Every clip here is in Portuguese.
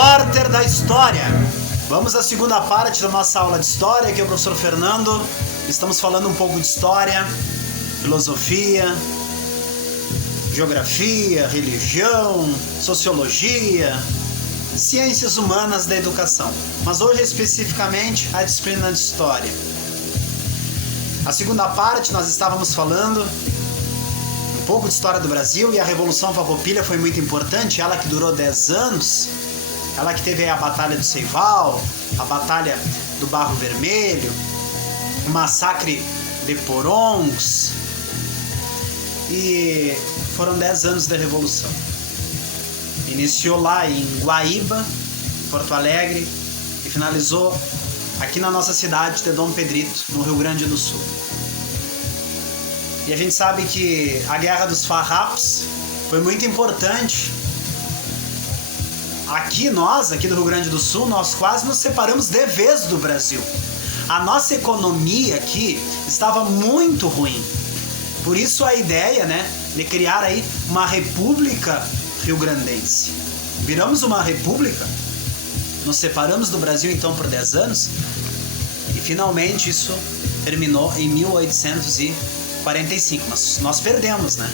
Repórter da História. Vamos à segunda parte da nossa aula de História, aqui é o professor Fernando. Estamos falando um pouco de História, Filosofia, Geografia, Religião, Sociologia, Ciências Humanas da Educação. Mas hoje especificamente a disciplina de História. A segunda parte nós estávamos falando um pouco de História do Brasil, e a Revolução Farroupilha foi muito importante, ela que durou 10 anos, ela que teve a Batalha do Seival, a Batalha do Barro Vermelho, o Massacre de Porões, e foram 10 anos da Revolução. Iniciou lá em Guaíba, Porto Alegre, e finalizou aqui na nossa cidade de Dom Pedrito, no Rio Grande do Sul. E a gente sabe que a Guerra dos Farrapos foi muito importante. Aqui do Rio Grande do Sul, nós quase nos separamos de vez do Brasil. A nossa economia aqui estava muito ruim. Por isso a ideia, de criar aí uma república rio-grandense. Viramos uma república, nos separamos do Brasil então por 10 anos, e finalmente isso terminou em 1845. Mas nós perdemos, A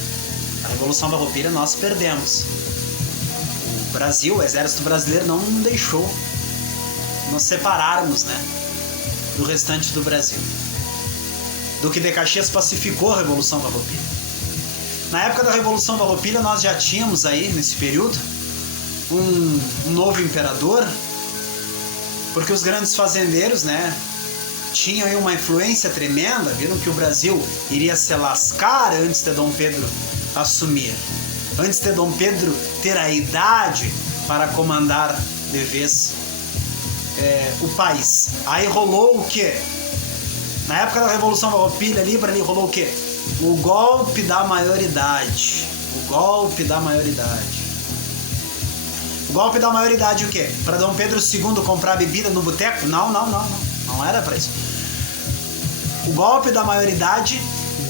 Revolução Farroupilha nós perdemos. O Brasil, o Exército Brasileiro não deixou nos separarmos, do restante do Brasil. Duque de Caxias pacificou a Revolução Farroupilha. Na época da Revolução Farroupilha nós já tínhamos aí, nesse período, um novo imperador, porque os grandes fazendeiros, tinham aí uma influência tremenda, viram que o Brasil iria se lascar antes de Dom Pedro assumir, antes de Dom Pedro ter a idade para comandar de vez o país. Aí rolou o quê? Na época da Revolução Farroupilha, ali rolou o quê? O golpe da maioridade. O golpe da maioridade. O golpe da maioridade o quê? Para Dom Pedro II comprar bebida no boteco? Não. Não era para isso. O golpe da maioridade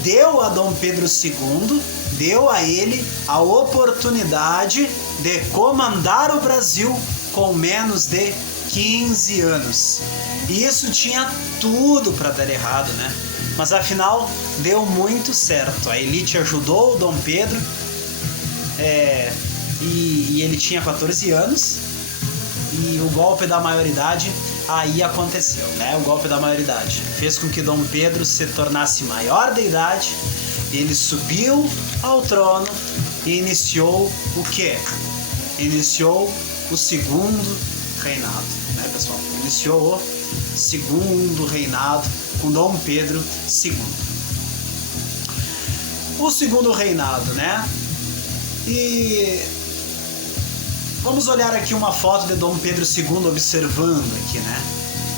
deu a Dom Pedro II, deu a ele a oportunidade de comandar o Brasil com menos de 15 anos. E isso tinha tudo para dar errado, Mas afinal deu muito certo. A elite ajudou o Dom Pedro, e ele tinha 14 anos, e o golpe da maioridade aí aconteceu, O golpe da maioridade fez com que Dom Pedro se tornasse maior de idade. Ele subiu ao trono e iniciou o quê? Iniciou o segundo reinado, pessoal? Iniciou o segundo reinado com Dom Pedro II. O segundo reinado, E vamos olhar aqui uma foto de Dom Pedro II observando aqui,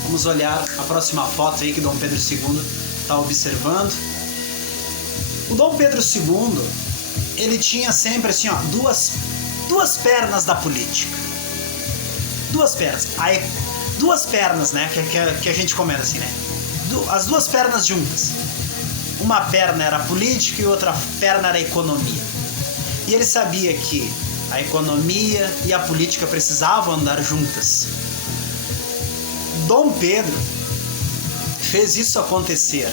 Vamos olhar a próxima foto aí que Dom Pedro II está observando. O Dom Pedro II, ele tinha sempre assim, duas pernas da política. Duas pernas. Aí, duas pernas, que a gente comenta assim, As duas pernas juntas. Uma perna era a política e outra perna era a economia. E ele sabia que a economia e a política precisavam andar juntas. Dom Pedro fez isso acontecer,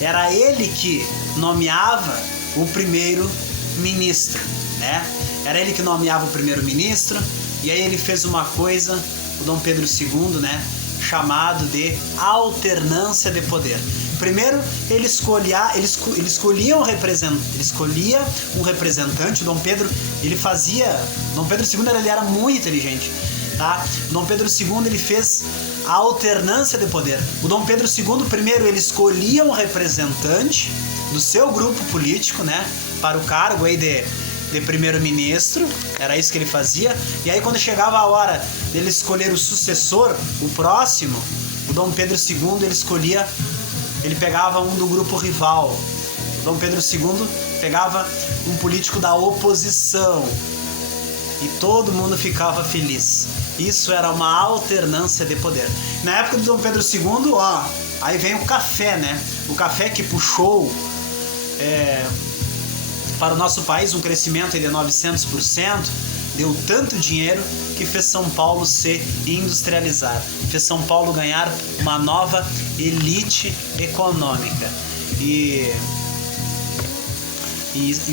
Era ele que nomeava o primeiro-ministro, Era ele que nomeava o primeiro-ministro, e aí ele fez uma coisa, o Dom Pedro II, chamado de alternância de poder. Primeiro, ele escolhia um representante. Dom Pedro II ele era muito inteligente, Dom Pedro II ele fez a alternância de poder. O Dom Pedro II, primeiro, ele escolhia um representante do seu grupo político, para o cargo aí de primeiro-ministro. Era isso que ele fazia. E aí, quando chegava a hora dele escolher o sucessor, o próximo, o Dom Pedro II ele pegava um do grupo rival. O Dom Pedro II pegava um político da oposição, e todo mundo ficava feliz. Isso era uma alternância de poder. Na época do Dom Pedro II, aí vem o café, O café que puxou para o nosso país um crescimento de 900%, deu tanto dinheiro que fez São Paulo se industrializar, fez São Paulo ganhar uma nova elite econômica. E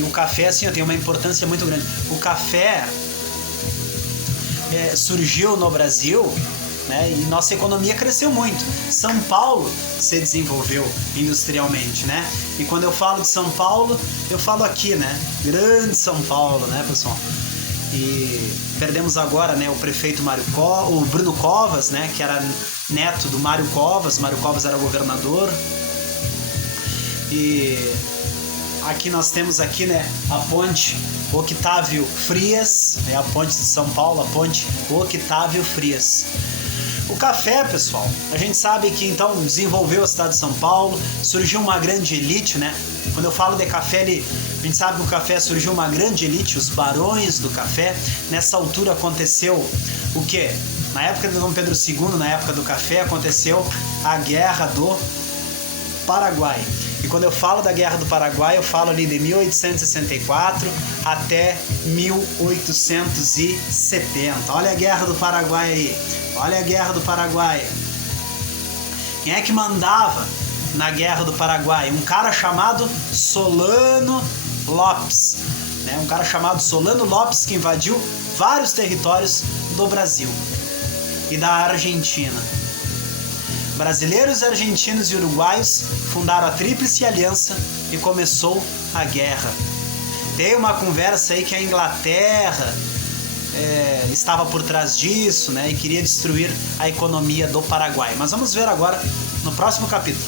o café, assim, tem uma importância muito grande. O café surgiu no Brasil, né, e nossa economia cresceu muito. São Paulo se desenvolveu industrialmente, né? E quando eu falo de São Paulo, eu falo aqui, né? Grande São Paulo, né, pessoal? E perdemos agora, né, o prefeito o Bruno Covas, né, que era neto do Mário Covas. Mário Covas era governador. E aqui nós temos aqui, né, a ponte Octávio Frias, né, a ponte de São Paulo, a ponte Octávio Frias. O café, pessoal, a gente sabe que então desenvolveu a cidade de São Paulo, surgiu uma grande elite, né? Quando eu falo de café, a gente sabe que o café surgiu uma grande elite, os barões do café. Nessa altura aconteceu o quê? Na época de Dom Pedro II, na época do café, aconteceu a Guerra do Paraguai. E quando eu falo da Guerra do Paraguai, eu falo ali de 1864 até 1870. Olha a Guerra do Paraguai aí. Olha a Guerra do Paraguai. Quem é que mandava na Guerra do Paraguai? Um cara chamado Solano Lopes, né? Um cara chamado Solano Lopes, que invadiu vários territórios do Brasil e da Argentina. Brasileiros, argentinos e uruguaios fundaram a Tríplice Aliança e começou a guerra. Tem uma conversa aí que a Inglaterra estava por trás disso, né, e queria destruir a economia do Paraguai. Mas vamos ver agora no próximo capítulo.